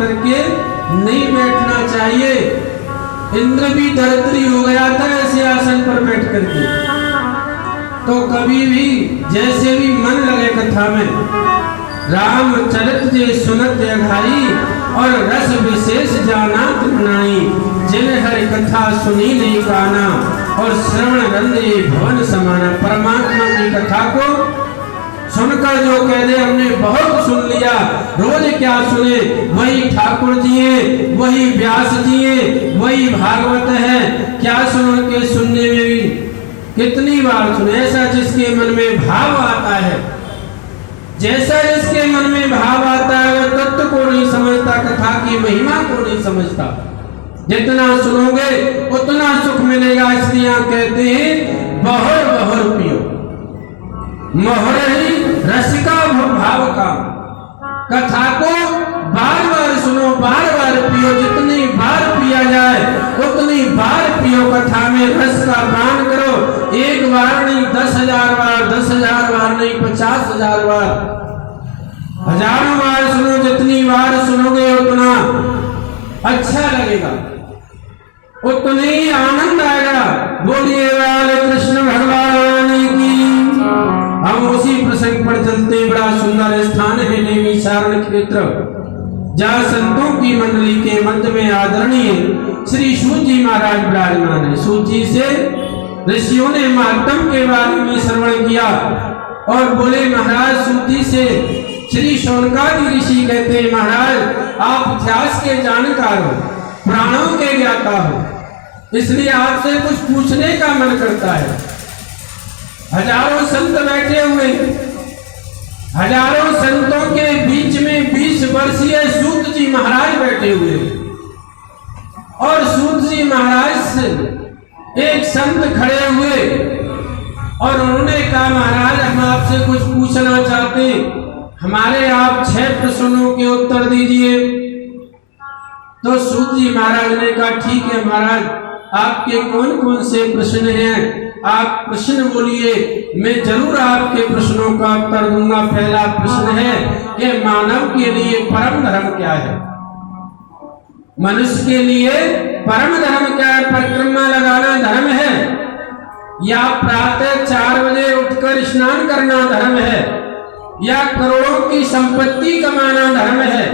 करके नहीं बैठना चाहिए। इंद्र भी दरिद्री हो गया था ऐसे आसन पर बैठ करके। तो कभी भी जैसे भी मन लगे कथा में, रामचरित जे सुनत अघाई और रस विशेष जाना तृणाई, जिन हरि कथा सुनी नहीं काना और श्रवण रंजे भवन समाना। परमात्मा की कथा को सुनकर जो कह दे हमने बहुत सुन लिया, रोज क्या सुने, वही ठाकुर जी हैं, वही व्यास जी हैं, वही भागवत है, क्या सुन के सुनने में भी कितनी बार सुने। ऐसा जिसके मन में भाव आता है, जैसा जिसके मन में भाव आता है, वह तत्व को नहीं समझता, कथा की महिमा को नहीं समझता। जितना सुनोगे उतना सुख मिलेगा। इसलिए कहते हैं बहुर बहुर पियो, मोहर ही रसिका भाव का। कथा को बार बार सुनो, बार बार पियो। जितनी बार पिया जाए उतनी बार पियो। कथा में रस का पान करो। एक बार नहीं 10,000 बार, 10,000 बार नहीं 50,000 बार, हजारों बार सुनो। जितनी बार सुनोगे उतना अच्छा लगेगा, उतने ही आनंद आएगा। बोलिए वाले कृष्ण भगवान की। हम उसी प्रसंग पर चलते। बड़ा सुंदर स्थान है नैमिषारण्य क्षेत्र, जहाँ संतों की मंडली के मध्य में आदरणीय श्री सूत जी महाराज विराजमान है। सूत जी से ऋषियों ने महात्म के बारे में श्रवण किया और बोले महाराज, सूत जी से श्री शौनकादि ऋषि कहते हैं महाराज आप इतिहास के जानकार हो, पुराणों के ज्ञाता हो, इसलिए आपसे कुछ पूछने का मन करता है। हजारों संत बैठे हुए, हजारों संतों के बीच में 20 वर्षीय सूत जी महाराज बैठे हुए और सूत जी महाराज से एक संत खड़े हुए और उन्होंने कहा महाराज हम आपसे कुछ पूछना चाहते हैं, हमारे आप 6 प्रश्नों के उत्तर दीजिए। तो सूत जी महाराज ने कहा ठीक है महाराज, आपके कौन कौन से प्रश्न हैं, आप प्रश्न बोलिए, मैं जरूर आपके प्रश्नों का उत्तर दूंगा। पहला प्रश्न है कि मानव के लिए परम धर्म क्या है? मनुष्य के लिए परम धर्म क्या है? परिक्रमा लगाना धर्म है या प्रातः 4 बजे उठकर स्नान करना धर्म है या करोड़ों की संपत्ति कमाना धर्म है?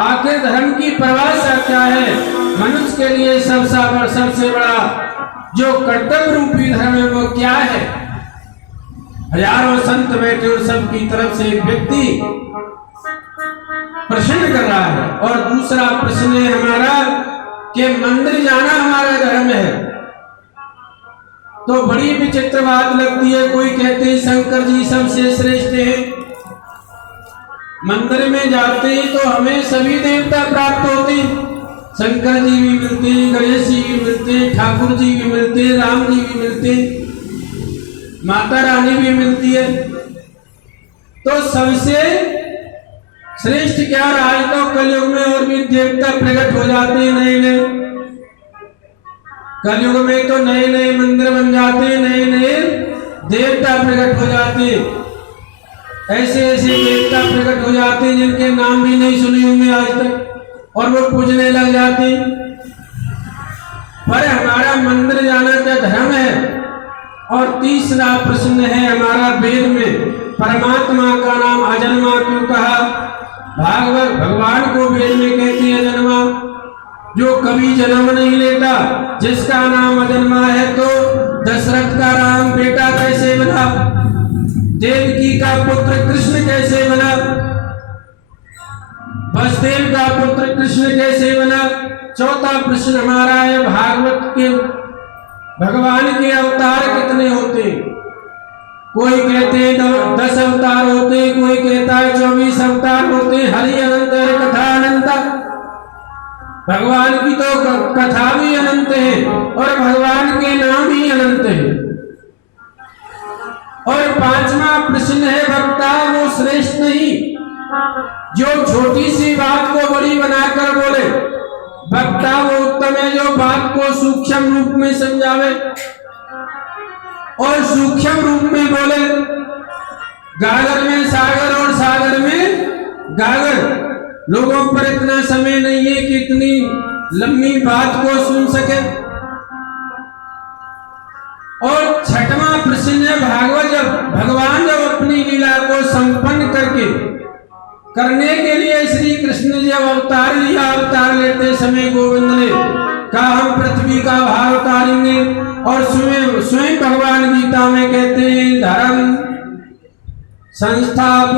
आखिर धर्म की परिभाषा क्या है? मनुष्य के लिए सबसे बड़ा जो कर्तव्य रूपी धर्म है वो क्या है? हजारों संत बैठे और सबकी तरफ से एक व्यक्ति प्रश्न कर रहा है। और दूसरा प्रश्न है हमारा कि मंदिर जाना हमारा धर्म है। तो बड़ी विचित्र बात लगती है। कोई कहते हैं शंकर जी सबसे श्रेष्ठ है, मंदिर में जाते हैं तो हमें सभी देवता प्राप्त होते हैं। शंकर जी भी मिलते हैं, गणेश जी भी मिलते हैं, ठाकुर जी भी मिलते हैं, राम जी भी मिलते हैं, माता रानी भी मिलती है। तो सबसे श्रेष्ठ क्या रहा है? तो कलयुग में और भी देवता प्रकट हो जाते हैं नए नए। कलयुग में तो नए नए मंदिर बन जाते हैं, नए नए देवता प्रकट हो जाते हैं। ऐसे ऐसे देवता प्रकट हो जाते हैं जिनके नाम भी नहीं सुने होंगे आज तक, और वो पूजने लग जाते हैं। पर हमारा मंदिर जाना क्या धर्म है? और तीसरा प्रश्न है हमारा, वेद में परमात्मा का नाम अजन्मा क्यों कहा? भागवत भगवान को वेद में कहते हैं अजन्मा, जो कभी जन्म नहीं लेता, जिसका नाम अजन्मा है। तो दशरथ का राम बेटा कैसे बना? देवकी का पुत्र कृष्ण कैसे बना? वसुदेव का पुत्र कृष्ण कैसे बना? चौथा प्रश्न हमारा है भागवत के भगवान के अवतार कितने होते? कोई कहते हैं 10 अवतार होते, कोई कहता है 24 अवतार होते। हरि अनंत है, कथा अनंत। भगवान की तो कथा भी अनंत है और भगवान के नाम ही अनंत है। और 5वां प्रश्न है वक्ता वो श्रेष्ठ नहीं जो छोटी सी बात को बड़ी बनाकर बोले, वक्ता वो उत्तम है जो बात को सूक्ष्म रूप में समझावे और सूक्ष्म रूप में बोले। गागर में सागर और सागर में गागर, लोगों पर इतना समय नहीं है कि इतनी लंबी बात को सुन सके। और छठवां प्रश्न है भागवत, जब भगवान जब अपनी लीला को संपन्न करने के लिए श्री कृष्ण जी अवतार लिया, अवतार लेते समय गोविंद ने कहा हम पृथ्वी का भार उतारेंगे। और स्वयं भगवान गीता में कहते हैं धर्म संस्थाप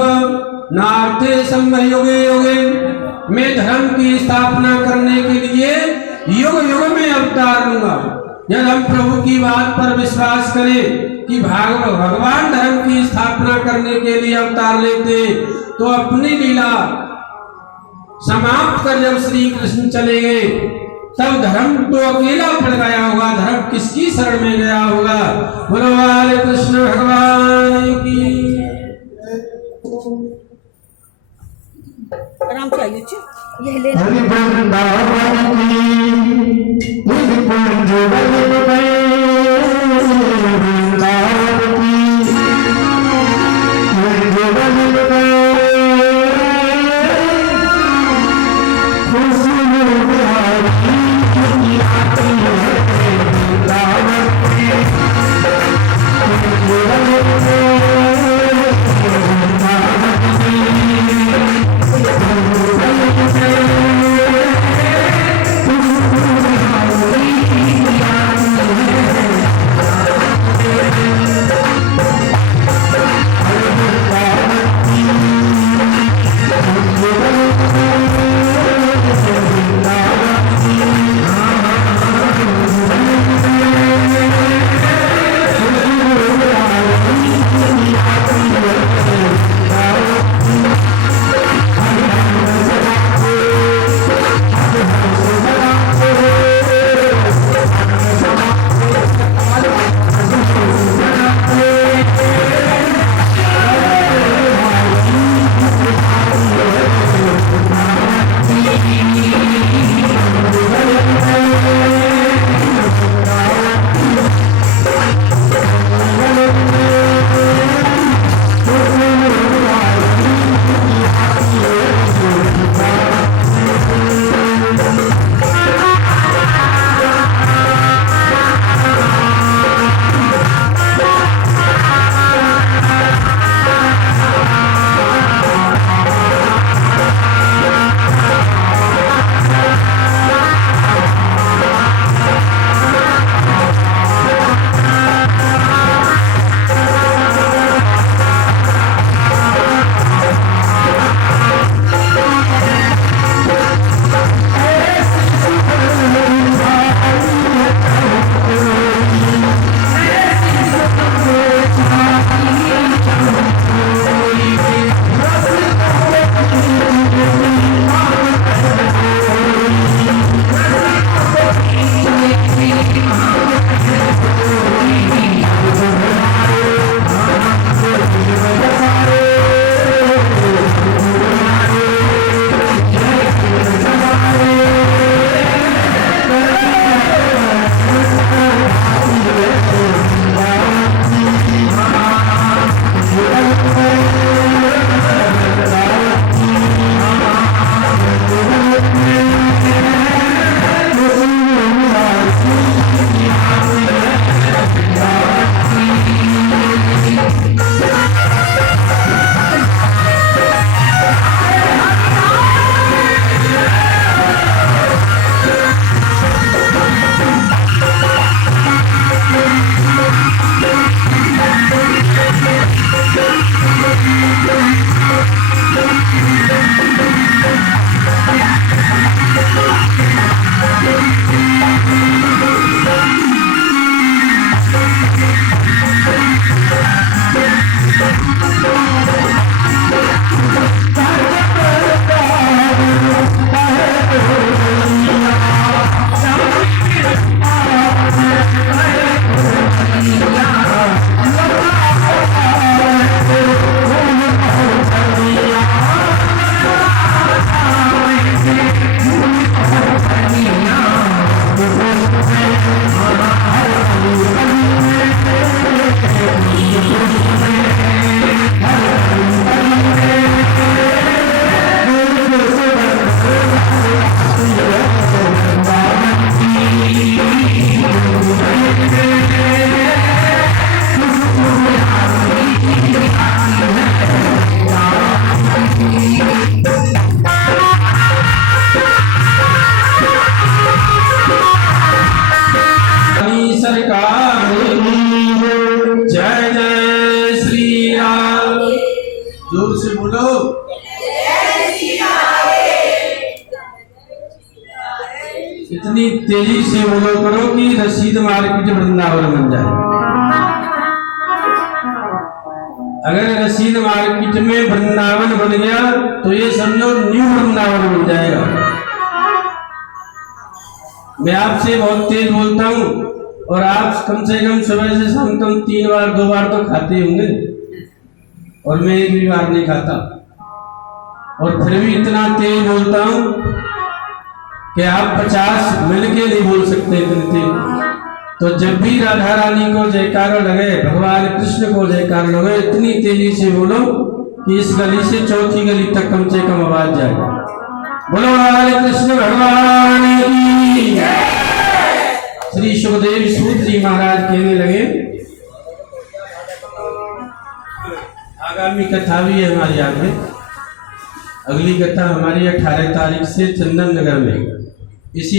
नार्थे संभयुगे युगे, मैं धर्म की स्थापना करने के लिए युग युग में अवतार लूंगा। यदि हम प्रभु की बात पर विश्वास करें कि भगवान धर्म की स्थापना करने के लिए अवतार लेते तो अपनी लीला समाप्त कर जब श्री कृष्ण चले गए तब धर्म तो अकेला पड़ गया होगा, धर्म किसकी शरण में गया होगा। बोलो वाले कृष्ण भगवान की। आराम से आइए, यह लेना। इतनी तेजी से बोलो करो कि रसीद मार्केट वृंदावन बन जाए। अगर रसीद मार्केट में वृंदावन बन गया तो ये समझो न्यू वृंदावन बन जाएगा। मैं आपसे बहुत तेज बोलता हूँ और आप कम से कम सुबह से शाम तक 3 बार 2 बार तो खाते होंगे और मैं 1 भी बार नहीं खाता, और फिर भी इतना तेज बोलता हूँ कि आप 50 मिलके नहीं बोल सकते इतने तेज। तो जब भी राधा रानी को जयकारा लगे, भगवान कृष्ण को जयकारा लगे, इतनी तेजी से बोलो कि इस गली से चौथी गली तक कम से कम आवाज जाए। बोलो राधे कृष्ण भगवान की। श्री सुखदेव सूत जी महाराज कहने लगे, आगामी कथा भी है हमारी आगे। अगली कथा हमारी 18 तारीख से चंदन नगर में इसी